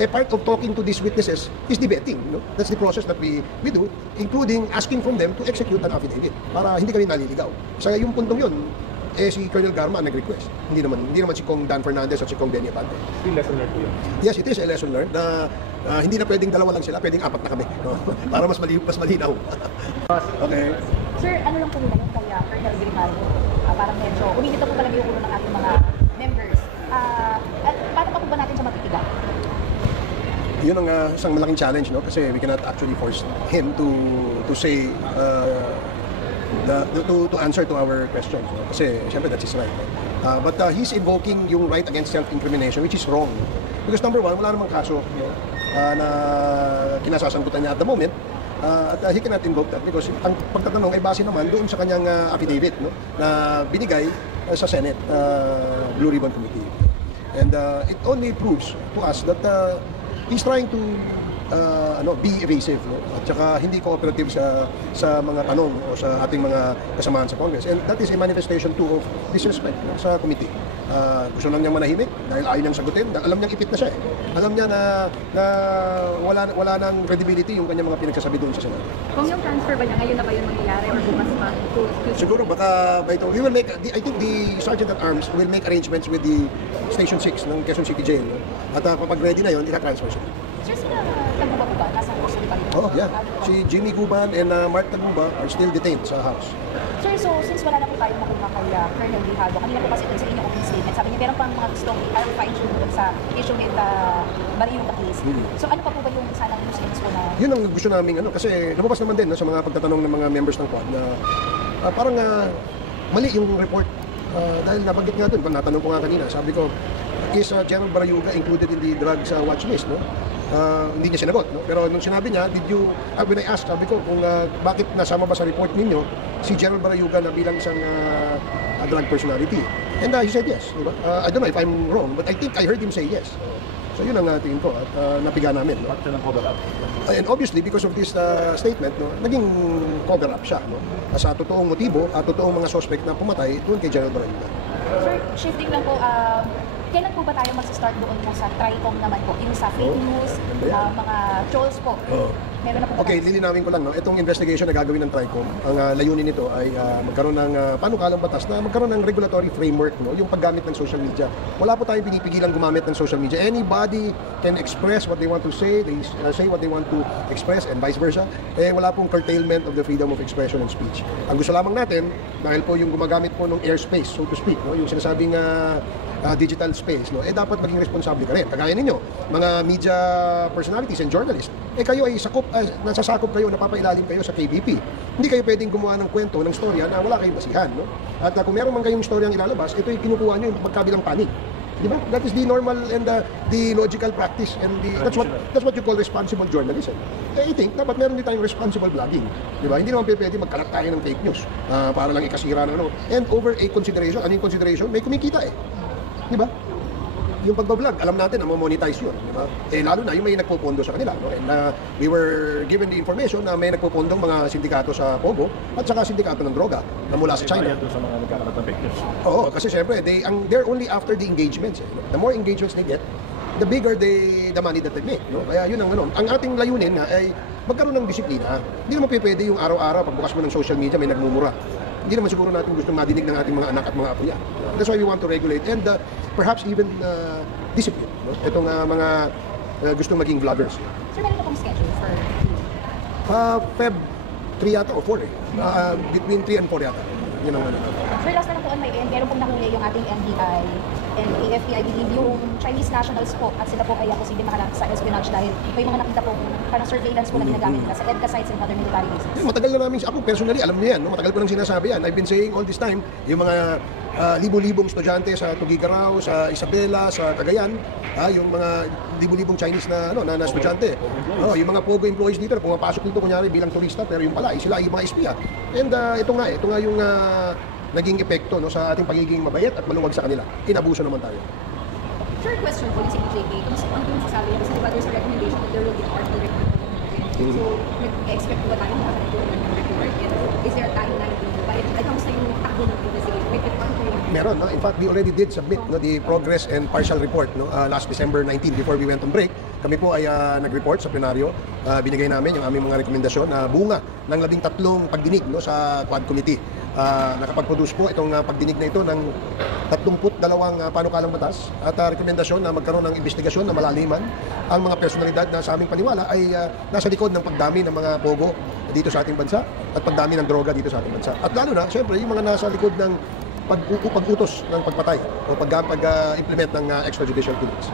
a part of talking to these witnesses is the vetting. No? That's the process that we do, including asking from them to execute an affidavit para hindi kami naliligaw. Sa yung puntong yun, si Colonel Garma nag-request. Hindi naman si Kong Dan Fernandez at si Kong Benny Abante. Still lesson learned po yun? Yes, it is a lesson learned na hindi na pwedeng dalawa lang sila, pwedeng apat na kami. No? Para mas malinaw. Okay. Sir, ano lang po nila yung kaya Colonel Grimaldo? Parang medyo uminit na po talaga yung ulo ng ating mga members. At paano pa po ba natin siya matitigan? Yun ang isang malaking challenge, no? Kasi we cannot actually force him to say to answer to our questions, no? Kasi syempre that's his right, no? But he's invoking yung right against self-incrimination, which is wrong, because number one, wala namang kaso, no? Na kinasasangkutan niya at the moment, at he cannot invoke that because ang pagtatanong ay base naman doon sa kanyang affidavit, no? Na binigay sa Senate Blue Ribbon Committee, and it only proves to us that he's trying to be evasive, no? At saka hindi cooperative sa mga tanong o sa ating mga kasamahan sa Congress, and that is a manifestation too of disrespect, no? Sa committee. Gusto lang niyang manahimik dahil ayaw niyang sagutin. Alam niyang ipit na siya, eh. Alam niya na wala nang credibility yung kanyang mga pinagsasabi doon sa Senado. Kung yung transfer ba niya ngayon na ba yun mangyayari or bukas pa? Siguro baka by ito, we will make, I think the Sergeant at Arms will make arrangements with the Station 6 ng Quezon City Jail, no? At kapag ready na yun, ita-transfer siya. Sir, sila Taguba po ba? Nasa custody pa rin? Oh, yeah. Si Jimmy Guban and Mark Taguba are still detained sa house. Sir, so since wala na po tayong makuha kay Colonel Grijalvo, kanina po kasi ito sa inyong opening statement, sabi niya meron pang mga gustong i-clarify sa issue with Barrio Batis. So ano pa po ba yung sanang news po na... Yun ang gusto namin, kasi lumabas naman din, no, sa mga pagtatanong ng mga members ng Quad na parang mali yung report. Dahil nabanggit nga doon, natanong ko nga kanina, sabi ko, is General Barayuga included in the drugs watch list, no? Hindi niya sinagot, no? Pero nung sinabi niya, when I asked, sabi ko kung bakit nasama ba sa report ninyo si General Barayuga na bilang isang drug personality. And he said yes, diba? I don't know if I'm wrong, but I think I heard him say yes. So yun ang tingin ko at napiga namin, no? And obviously because of this statement, no, naging cover up siya, no? Sa totoong motibo at totoong mga suspect na pumatay doon kay General Barayuga. Sir, shifting lang po, kailan po ba tayo mag-start doon po sa TRICOM naman po? Yung sa fake news, mga trolls po. Meron na po ba Okay, lilinawin ko lang, no? Itong investigation na gagawin ng TRICOM, ang layunin nito ay magkaroon ng panukalang batas na magkaroon ng regulatory framework, no? Yung paggamit ng social media. Wala po tayong pinipigilan gumamit ng social media. Anybody can express what they want to say, they say what they want to express, and vice versa. Wala pong curtailment of the freedom of expression and speech. Ang gusto lamang natin, dahil po yung gumagamit po ng airspace, so to speak, no? Yung sinasabing digital space, no? Dapat maging responsable ka rin. Kagaya ninyo, mga media personalities and journalists, kayo ay nasasakop kayo, napapailalim kayo sa KBP. Hindi kayo pwedeng gumawa ng kwento, ng storya na wala kayong basihan, no? At kung meron man kayong storyang ilalabas, ito yung kinukuha nyo yung magkabilang panig. Di ba? That is the normal and the logical practice, and that's what you call responsible journalism. I think dapat meron din tayong responsible blogging. Di ba? Hindi naman pwede magkalat tayo ng fake news para lang ikasira ng ano. And over a consideration, ano yung consideration? May kumikita, eh. Di ba? Yung pagbablog, alam natin na monetize yun, di ba? Lalo na yung may nagpopondo sa kanila, no? And we were given the information na may nagpopondong mga sindikato sa Pogo at saka sindikato ng droga na mula sa China. Sa mga nagkakalat ng fake news. Oo, kasi syempre, they're only after the engagements. The more engagements they get, the bigger the money that they make, no? Kaya yun ang ano. Ang ating layunin nga ay magkaroon ng disiplina. Hindi naman pwede yung araw-araw pagbukas mo ng social media may nagmumura. Hindi naman siguro natin gusto madinig ng ating mga anak at mga apo yan. That's why we want to regulate and perhaps even discipline, no? Itong mga gustong maging vloggers. Sir, meron po kong schedule for Feb 3 yata o 4 eh. Between 3 and 4 yata. Yun ang ano. Sir, last na lang po on my end, meron pong nahuli yung ating NBI and AFP, I believe, yung Chinese nationals po at sila po ay posibleng makalap sa espionage dahil may mga nakita po parang surveillance po na ginagamit nila sa EDCA sites and other military bases. Matagal na namin, ako personally, alam niyo yan, no? Matagal ko nang sinasabi yan. I've been saying all this time, yung mga libo-libong estudyante sa Tugigaraw, sa Isabela, sa Cagayan, yung mga libo-libong Chinese na estudyante. Yung mga Pogo employees dito na pumapasok dito kunyari bilang turista, pero yung pala, sila ay mga espiya. And ito nga yung naging epekto, no, sa ating pagiging mabayat at maluwag sa kanila. Inabuso naman tayo. Sir, question po yung CPJK, kung ano yung sasabi niya, kasi diba there's a recommendation that there will be art director. So, nag-expect ba tayo na nag-report? Is there a timeline? Ay, kamusta yung takbo ng investigation? May report po yung Meron, no? In fact, we already did submit the progress and partial report last December 19 before we went on break. Kami po ay nag-report sa plenaryo. Binigay namin yung aming mga rekomendasyon na bunga ng 13 pagdinig sa Quad Committee. Nakapag-produce po itong pagdinig na ito ng 32 panukalang batas at rekomendasyon na magkaroon ng investigasyon na malaliman ang mga personalidad na sa aming paniwala ay nasa likod ng pagdami ng mga pogo dito sa ating bansa at pagdami ng droga dito sa ating bansa. At lalo na, siyempre, yung mga nasa likod ng pag-utos ng pagpatay o pag-implement ng extrajudicial killings.